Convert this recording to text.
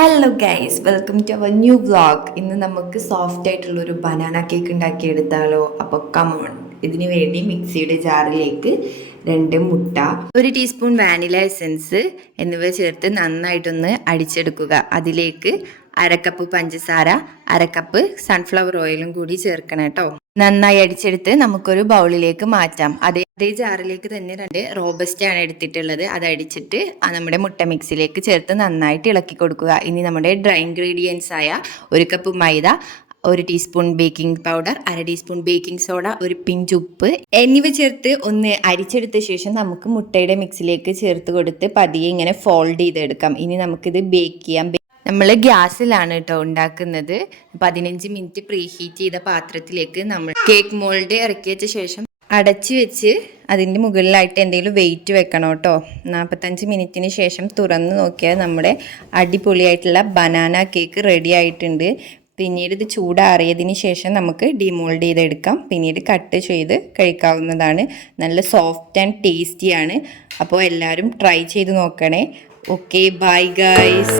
Hello guys, welcome to our new vlog. ഇന്ന് നമുക്ക് soft ആയിട്ടുള്ളൊരു ബനാന കേക്ക് ഉണ്ടാക്കിയെടുത്താലോ? അപ്പോൾ കമോൺ. ഇതിന് വേണ്ടി മിക്സിയുടെ ജാറിലേക്ക് 2 മുട്ട, 1 ടീസ്പൂൺ വാനില എസൻസ് എന്നിവ ചേർത്ത് നന്നായിട്ടൊന്ന് അടിച്ചെടുക്കുക. അതിലേക്ക് 1/2 കപ്പ് പഞ്ചസാര, 1/2 കപ്പ് സൺഫ്ലവർ ഓയിലും കൂടി ചേർക്കണം കേട്ടോ. നന്നായി അടിച്ചെടുത്ത് നമുക്കൊരു ബൗളിലേക്ക് മാറ്റാം. അതേ ജാറിലേക്ക് തന്നെ 2 റോബസ്റ്റ് ആണ് എടുത്തിട്ടുള്ളത്. അത് അടിച്ചിട്ട് നമ്മുടെ മുട്ട മിക്സിലേക്ക് ചേർത്ത് നന്നായിട്ട് ഇളക്കി കൊടുക്കുക. ഇനി നമ്മുടെ ഡ്രൈ ഇൻഗ്രീഡിയൻസ് ആയ 1 കപ്പ് മൈദ, 1 teaspoon baking powder, 1/2 teaspoon baking soda, ഒരു പിഞ്ച് ഉപ്പ് എന്നിവ ചേർത്ത് ഒന്ന് അരിച്ചെടുത്ത ശേഷം നമുക്ക് മുട്ടയുടെ മിക്സിലേക്ക് ചേർത്ത് കൊടുത്ത് പതിയെ ഇങ്ങനെ ഫോൾഡ് ചെയ്തെടുക്കാം. ഇനി നമുക്കിത് ബേക്ക് ചെയ്യാം. നമ്മൾ ഗ്യാസിലാണ് കേട്ടോ ഉണ്ടാക്കുന്നത്. 15 മിനിറ്റ് പ്രീ ഹീറ്റ് ചെയ്ത പാത്രത്തിലേക്ക് നമ്മൾ കേക്ക് മോൾഡ് ഇറക്കി വെച്ച ശേഷം അടച്ചു വെച്ച് അതിൻ്റെ മുകളിലായിട്ട് എന്തെങ്കിലും വെയിറ്റ് വെക്കണം കേട്ടോ. 45 മിനിറ്റിന് ശേഷം തുറന്ന് നോക്കിയാൽ നമ്മുടെ അടിപൊളിയായിട്ടുള്ള ബനാന കേക്ക് റെഡി ആയിട്ടുണ്ട്. പിന്നീട് ഇത് ചൂടാറിയതിന് ശേഷം നമുക്ക് ഡിമോൾഡ് ചെയ്തെടുക്കാം. പിന്നീട് കട്ട് ചെയ്ത് കഴിക്കാവുന്നതാണ്. നല്ല സോഫ്റ്റ് ആൻഡ് ടേസ്റ്റിയാണ്. അപ്പോൾ എല്ലാവരും ട്രൈ ചെയ്ത് നോക്കണേ. Okay, bye guys.